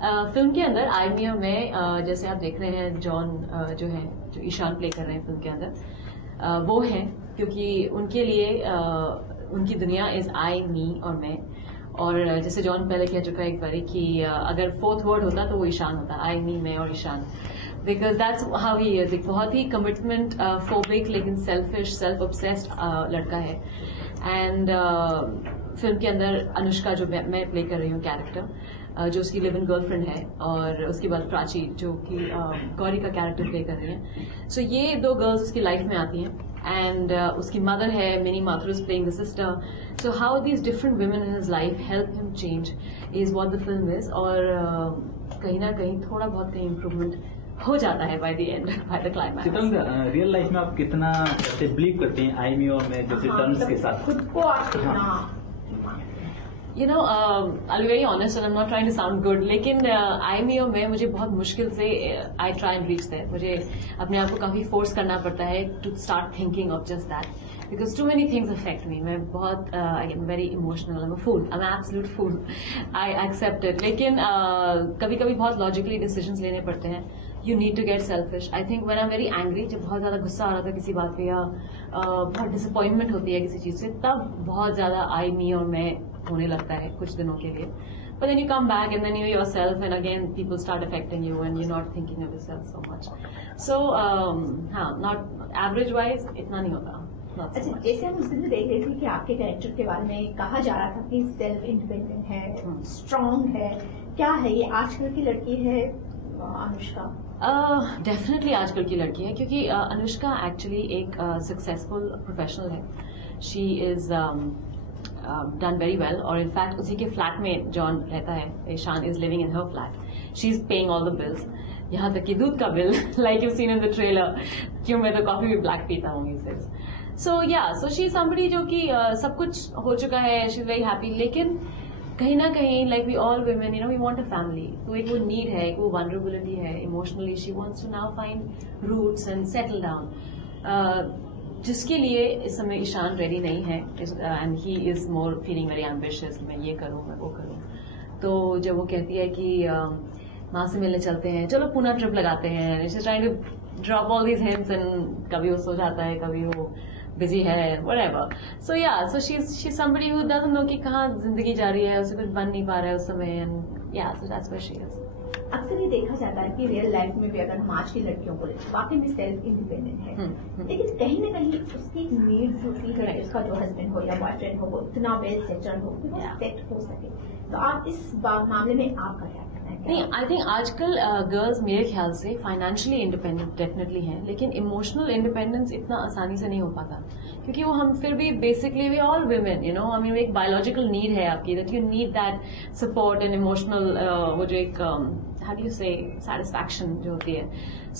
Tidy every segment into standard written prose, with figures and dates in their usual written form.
Film के अंदर आई मी में जैसे आप देख रहे हैं जॉन जो ईशान प्ले कर रहे हैं फिल्म के अंदर, वो हैं क्योंकि उनके लिए उनकी दुनिया इज आई मी और मैं। और जैसे जॉन पहले कह चुका है एक बारी कि अगर फोर्थ वर्ड होता तो वो ईशान होता, आई मी मैं और Ishaan, because that's how he is. एक बहुत ही कमिटमेंट फोबिक लेकिन सेल्फिश सेल्फ ऑब्सेस्ड लड़का है। एंड फिल्म के अंदर अनुष्का जो मैं प्ले कर रही हूँ कैरेक्टर, जो उसकी लिव इन गर्लफ्रेंड है, और उसके बाद प्राची जो कि गौरी का कैरेक्टर प्ले कर रही है। सो ये दो गर्ल्स उसकी लाइफ में आती हैं, एंड उसकी मदर है mini Mathur is playing the sister. So how these different women in his life help him change is what the film is. और कहीं ना कहीं थोड़ा बहुत कहीं इम्प्रूवमेंट हो जाता है by the end, by the climax. Real life में आप कितना बिलीव करते हैं आई मी और में जैसे टर्म्स के साथ खुद को? You know, I'll be very honest and I'm not trying to sound good, लेकिन आई मी और मैं मुझे बहुत मुश्किल से I try and reach there। मुझे अपने आप को काफी फोर्स करना पड़ता है to start thinking of just that because too many things affect me। मैं बहुत I get very emotional, I'm a fool, I'm an absolute fool, I accept it। लेकिन कभी कभी बहुत logically decisions लेने पड़ते हैं। You need to get selfish। I think when I'm very angry, जब बहुत ज्यादा गुस्सा आ रहा था किसी बात पे या बहुत डिसअपॉइंटमेंट होती है किसी चीज से, तब बहुत ज्यादा आई मी और मैं होने लगता है कुछ दिनों के लिए। But then you come back and then you're yourself and again people start affecting you and you're not thinking of yourself so much। So हाँ, not average wise इतना नहीं होता। अच्छा, जैसे हम उस दिन देख रहे थे कि आपके कैरेक्टर के बारे में कहा जा रहा था कि सेल्फ इंडिपेंडेंट है, स्ट्रांग है, क्या है ये आजकल की लड़की है अनुष्का? डेफिनेटली आजकल की लड़की है क्योंकि अनुष्का एक्चुअली एक सक्सेसफुल प्रोफेशनल है। She is done very well, और इनफैक्ट उसी के फ्लैट में जॉन रहता है, Ishaan is living in her flat. She is paying all the bills, यहाँ तक कि दूध का bill like you seen in the trailer, क्यों मैं तो कॉफी भी ब्लैक पीता हूँ। सो शी इज समबडी जो कि सब कुछ हो चुका है, शी इज वेरी हैप्पी। लेकिन कहीं ना कहीं like we all women we want a family, तो एक वो नीड है, एक वो वनरेबिलिटी है emotionally. She wants to now find roots and settle down, जिसके लिए इस समय ईशान रेडी नहीं है and he is more feeling very ambitious कि मैं ये करूं मैं वो करूं। तो जब वो कहती है कि माँ से मिलने चलते हैं, चलो पूना ट्रिप लगाते हैं, she is trying to drop all these hints and कभी वो सो जाता है, कभी वो बिजी है, whatever। So yeah, so she's somebody who doesn't know कि कहाँ जिंदगी जा रही है, उसे कुछ बन नहीं पा रहा है उस समय, and yeah, so that's where she is। अक्सर ये देखा जाता है कि रियल लाइफ में भी अगर हम आज की लड़कियों को वाकई में सेल्फ इंडिपेंडेंट है, लेकिन कहीं ना कहीं उसकी नीड्स होती है, उसका जो हस्बैंड हो या बॉयफ्रेंड हो वो इतना वेल सेटल्ड हो कि वो सेट हो सके। तो आप इस मामले में आपका क्या कहना है? नहीं, आई थिंक आजकल गर्ल्स मेरे ख्याल से फाइनेंशियली इंडिपेंडेंट डेफिनेटली हैं, लेकिन इमोशनल इंडिपेंडेंस इतना आसानी से नहीं हो पाता क्योंकि वो हम फिर भी basically we all women I mean एक बायोलॉजिकल नीड है आपकी, that you need that support and emotional वो जो एक how do you say satisfaction जो होती है।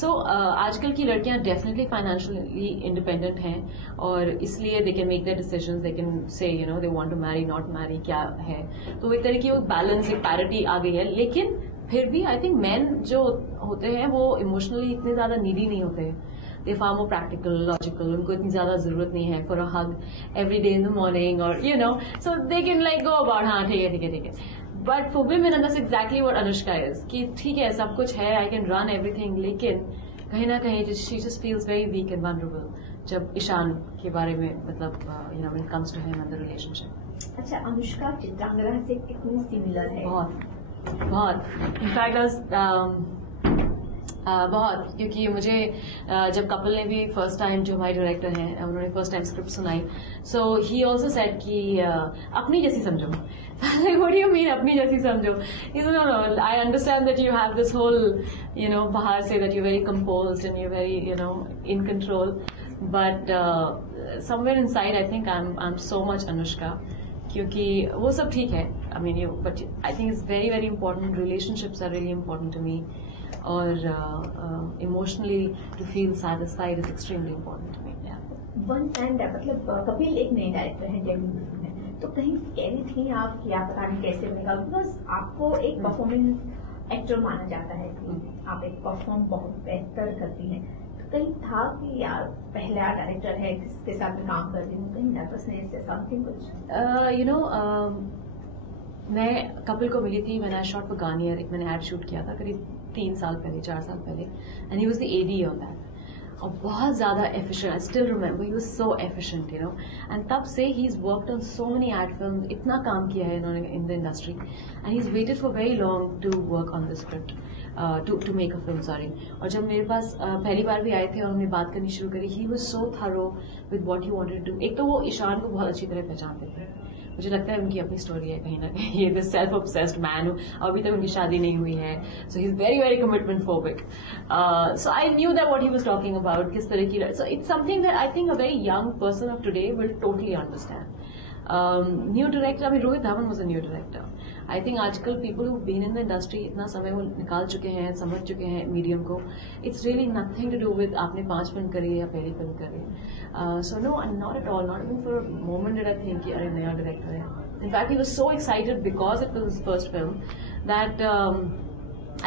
सो आजकल की लड़कियां डेफिनेटली फाइनेंशियली इंडिपेंडेंट हैं और इसलिए they can make their decisions, they can say they want to marry not marry क्या है, तो एक तरह की वो बैलेंस एक पैरिटी आ गई है। लेकिन फिर भी आई थिंक मेन जो होते हैं वो इमोशनली इतने ज्यादा नीडी नहीं होते, दे फार मोर प्रैक्टिकल लॉजिकल, उनको इतनी ज्यादा जरूरत नहीं है for a hug every day in the morning और so they can like go about हाँ ठीक है। But for women and that's exactly what Anushka is कि ठीक है सब कुछ है, आई कैन रन एवरीथिंग, लेकिन कहीं ना कहीं she just feels very weak and vulnerable जब ईशान के बारे में मतलब when it comes to him and the relationship. अच्छा, अनुष्का चित्रांगदा से कितनी सिमिलर है? बहुत इनफैक्ट बहुत, क्योंकि मुझे जब कपिल ने भी फर्स्ट टाइम जो हमारे डायरेक्टर हैं उन्होंने फर्स्ट टाइम स्क्रिप्ट सुनाई, सो ही ऑल्सो सेड कि अपनी जैसी समझो। व्हाट डू यू मीन अपनी जैसी समझो? No I understand that you have this whole बाहर से that you very composed and you very in control, but somewhere inside I think I am so much Anushka, क्योंकि वो सब ठीक है I mean but I think it's very very important, relationships are really important to me और emotionally to feel satisfied is extremely important to me. One time मतलब कपिल एक नए director हैं टेलीविजन में, तो कहीं कह रही थी आप कि आप पता नहीं कैसे बनेगा, बिकॉज आपको एक परफॉर्मेंस एक्टर माना जाता है कि आप एक परफॉर्म बहुत बेहतर करती हैं, तो कहीं था कि यार पहला डायरेक्टर है जिसके साथ मैं काम कर रही हूँ, कहीं नर्वसनेस या समथिंग कुछ? मैं कपिल को मिली थी, मैंने शॉट फॉर गार्नियर, एक मैंने एड शूट किया था करीब 3 साल पहले, 4 साल पहले, and he was the AD on that, और बहुत ज़्यादा efficient, I still remember he was so efficient, you know, and तब से he is worked on so many ad film, इतना काम किया है इन्होंने in the industry, and he is waited for very long to work on the script, to make a film, sorry. और जब मेरे पास पहली बार भी आए थे और हमने बात करनी शुरू करी, he was so thorough with what he wanted to do. एक तो वो ईशान को बहुत अच्छी तरह पहचानते थे, मुझे लगता है उनकी अपनी स्टोरी है कहीं ना कहीं, ये दिस सेल्फ ऑब्सेस्ड मैन, अभी तक उनकी शादी नहीं हुई है, so he is very very commitment phobic, so I knew that what he was talking about, किस तरह की, so it's something that I think a very young person of today will totally understand. New director, अभी Rohit Dhawan was a new director, I think आजकल people who been in the industry इतना समय वो निकाल चुके हैं, समझ चुके हैं मीडियम को, it's really nothing to do with आपने 5 फिल्म करी या पहली फिल्म करी, so no, not at all, not even for a moment did I think कि अरे नया डायरेक्टर है। In fact, he was so excited because it was his first film that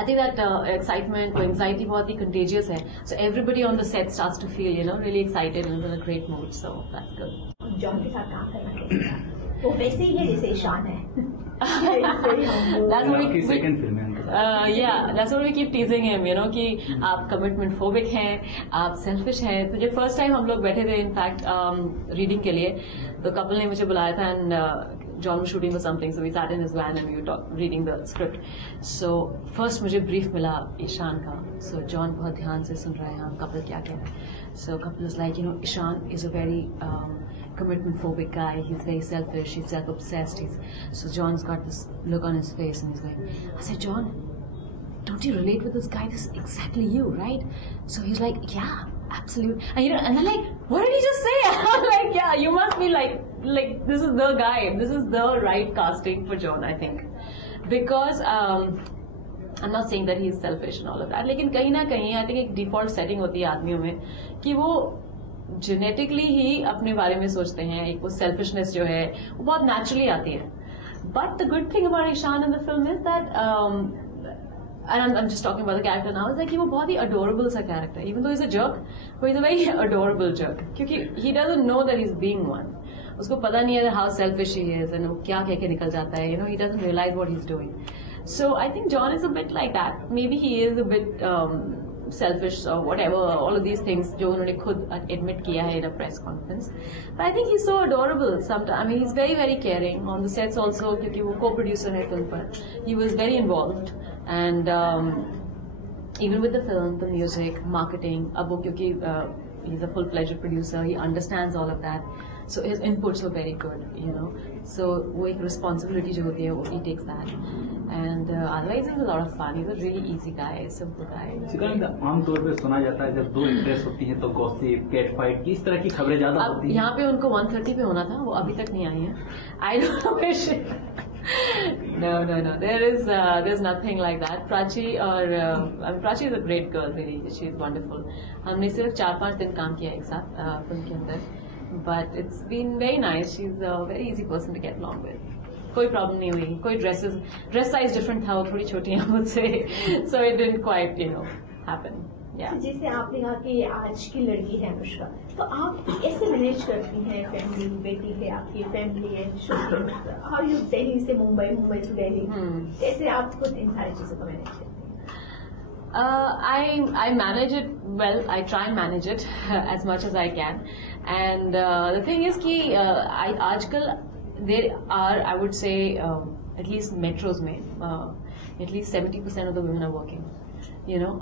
I think that excitement or anxiety बहुत ही contagious है. So everybody on the set starts to feel, you know, really excited and in a great mood. So that's good. John के साथ काम करना कैसा था? वो वैसे ही है जैसे ईशान है. That's what we second film है yeah, that's what we keep teasing him, you know, कि आप commitment phobic हैं, आप selfish हैं. तो जब first time हम लोग बैठे थे in fact reading के लिए, तो कपिल ने मुझे बुलाया था and John was shooting for something, so we sat in his van and we were reading the script. So first मुझे brief मिला ईशान का, so John बहुत ध्यान से सुन रहा है, हाँ कपिल क्या कह रहा है. So Kapil is like, you know, Ishan is a very commitment phobic guy. He's very selfish. He's self-obsessed. So John's got this look on his face and he's like, I said, John, don't you relate with this guy? This is exactly you, right? So he's like, yeah, absolutely. And you know, and I'm like, what did he just say? I'm like, yeah, you must be like this is the guy. This is the right casting for John, I think, because I'm not saying that he is selfish and all of that. लेकिन कहीं ना कहीं I think एक default setting होती है आदमियों में कि वो genetically ही अपने बारे में सोचते हैं, एक वो selfishness जो है वो बहुत naturally आती है. But the good thing about Ishan in the film is that and I'm just talking about the character now, is like कि वो बहुत ही adorable सा character है. Even though he's a jerk, but he's a very adorable jerk. क्योंकि he doesn't know that he's being one. उसको पता नहीं है how selfish he is and वो क्या कह के निकल जाता है. You know, he doesn't realize what he's doing. So I think John is a bit like that. Maybe he is a bit selfish or whatever, all of these things जो उन्होंने खुद admit किया है in a press conference. But I think he's so adorable. Sometimes, I mean, he's very very caring on the sets also क्योंकि वो co-producer है film पर. He was very involved and even with the film, the music, marketing. अब वो क्योंकि he's a full-fledged producer, he understands all of that. So his inputs were very good, you know. So वो एक responsibility जो होती है वो he takes that. And otherwise he's a lot of fun. He's a really easy guy, simple guy. शिकायत आमतौर पे सुना जाता है जब दो एक्ट्रेस होती हैं तो गॉसिप, कैट फाइट, किस तरह की खबरें ज्यादा होती हैं? यहाँ पे उनको 1:30 पे होना था, वो अभी तक नहीं आई हैं. I don't know. No. There's nothing like that. Prachi Prachi is a great girl, really. She's wonderful. हमने सिर्फ 4-5 दिन काम किया एक साथ फिल्म के अंदर. But it's been very nice. She's a very easy person to get along with. कोई प्रॉब्लम नहीं हुई. कोई ड्रेस साइज डिफरेंट था, वो थोड़ी छोटी है मुझसे, so it didn't quite, you know, happen. Yeah. जैसे आपने कहा कि आज की लड़की है अनुष्का, तो आप कैसे मैनेज करती हैं फैमिली, बेटी है आपकी, फैमिली है, शूटिंग, हाउ यू दिल्ली से मुंबई टू दिल्ली, कैसे आप खुद इन सारी चीजों को मैनेज करती हैं? I manage it well. I try and manage it as much as I can. And the thing is कि आजकल there are, I would say, at least metros में at least 70% of the women are working. You know,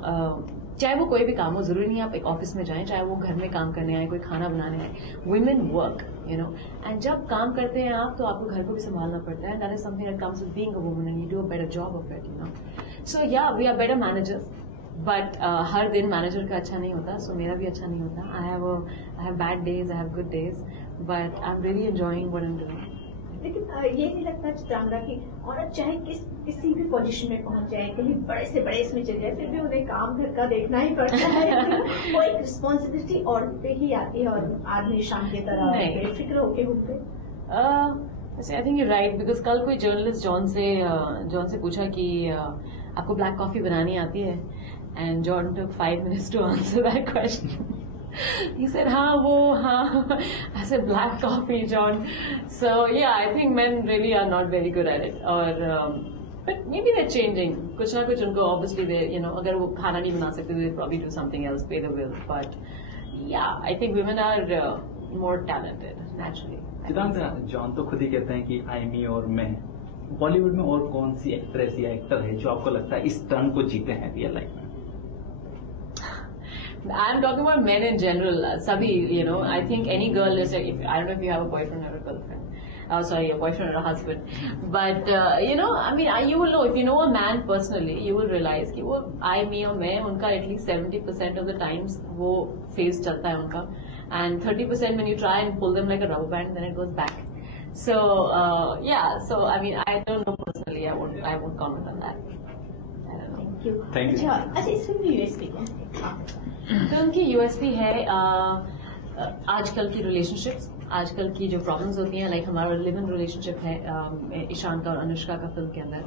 चाहे वो कोई भी काम हो, जरूरी नहीं आप एक ऑफिस में जाएं, चाहे वो घर में काम करने आए, कोई खाना बनाने आए. Women work, you know, and जब काम करते हैं आप तो आपको घर को भी संभालना पड़ता है. That is something that comes with being a woman, and you do a better job of it, you know. So yeah, we are better managers. But हर दिन मैनेजर का अच्छा नहीं होता, so मेरा भी अच्छा नहीं होता. I have bad days, I have good days, but I'm really enjoying what I'm doing. लेकिन ये नहीं लगता चित्रांगदा की औरत चाहे किसी भी पोजीशन में पहुंच जाए, कहीं बड़े से बड़े इसमें चले जाए, फिर भी उन्हें काम घर का देखना ही पड़ता है. वो एक रिस्पॉन्सिबिलिटी औरत पे ही आती है और आदमी शाम की तरह बेफिक्र होके घूमते. I think you're right, because कल कोई जर्नलिस्ट जॉन से पूछा कि आपको ब्लैक कॉफी बनानी आती है, and John took 5 minutes to answer that question. He said, हाँ. I said, black coffee, John. So yeah, I think men really are not very good at it. Or but maybe they're changing. कुछ ना कुछ उनको obviously they, you know, अगर वो खाना नहीं बना सकते, they probably do something else, pay the bill. But yeah, I think women are more talented naturally. Chitrang, John तो खुद ही कहते हैं कि आईमी और मैं, बॉलीवुड में और कौन सी एक्ट्रेस या एक्टर है जो आपको लगता है इस टर्न को जीते हैं रियल लाइफ में? I'm talking about men in general. Sabhi, you know, I think any girl is. I don't know if you have a boyfriend or a girlfriend. Sorry, a boyfriend or a husband. But you know, I mean, you will know if you know a man personally, you will realize कि वो I, me और मैं, उनका at least 70% of the times वो phase चलता है उनका, and 30% when you try and pull them like a rubber band, then it goes back. So yeah, so I mean, I don't know personally. I won't comment on that. I don't know. Thank you. अच्छा, इस film की USP क्या है? Film की USP है आजकल की relationships, आजकल की जो प्रॉब्लम्स होती हैं, लाइक हमारा लिव इन रिलेशनशिप है ईशान का और अनुष्का का फिल्म के अंदर,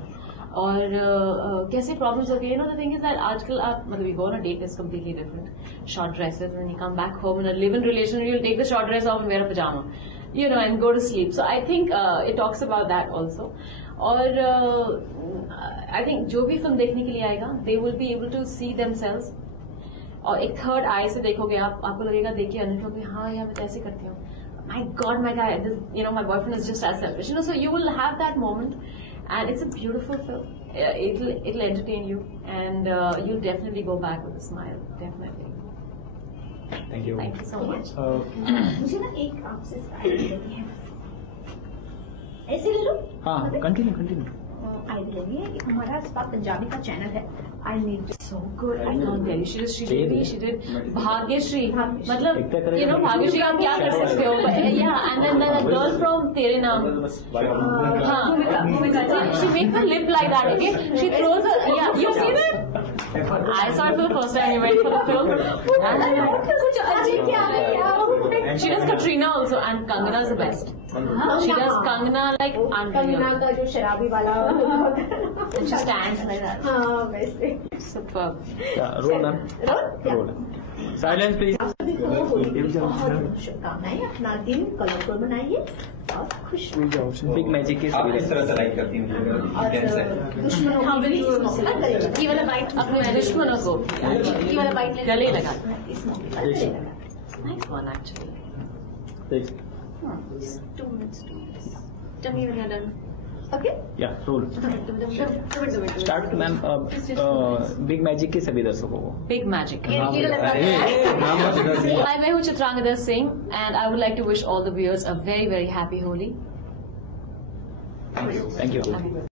और कैसे प्रॉब्लम्स होती है. You know the thing is that आजकल आप मतलब you go on a date is completely different. Short dresses and you come back home in a live in relation, you will take the short dress off and wear a pyjama, you know, and go to sleep. So I think it talks about that also. और I think जो भी film देखने के लिए आएगा, they will be able to see themselves. और एक third आई से देखोगे आप, आपको लगेगा देखिए अनुष्का भी हाँ यार मैं तो ऐसे करती हूँ. My God, my guy, this, you know, my boyfriend is just as selfish. You know, so you will have that moment, and it's a beautiful film. It'll entertain you, and you'll definitely go back with a smile. Definitely. Thank you. Thank you so much. मुझे ना एक आपसे style लेनी है. ऐसे ले लो. हाँ, continue. Idea ये है कि हमारा इस बार पंजाबी का चैनल है. I need So good. I can't tell you. She did Bhagyashree. मतलब you know भाग्यश्री आप क्या कर सकते हो? Yeah, and then the girl from तेरे नाम. हाँ. She makes her lip like that. Okay. She throws her. Yeah. You see that? I saw it for the first time. We went for the film. कुछ अजीब क्या है? She does Katrina also, and Kangana is the best. She does Kangana like unreal. Kangana का जो शराबी वाला. She stands like that. हाँ वैसे. Superb. रोल. Silence please. बहुत शुभकामनाएं. अपना दिन कलरफुल बनाइए और खुश रहिए. बिग मैजिक की आप इस तरह से लाइक करती हैं दुश्मनों को भी इस मौके पर करेंगे. ये वाला बाइट अपने दुश्मनों को ये वाला बाइट गले लगा. इस मौके पर गले लगा. Nice one actually. 2 minutes. Tell me when you're done. Okay. या roll start ma'am. Big Magic के सभी दर्शकों को Big magic. थैंक Hi, मैं हूँ Chitrangada Singh, and I would like to wish all the viewers a very very happy Holi. You.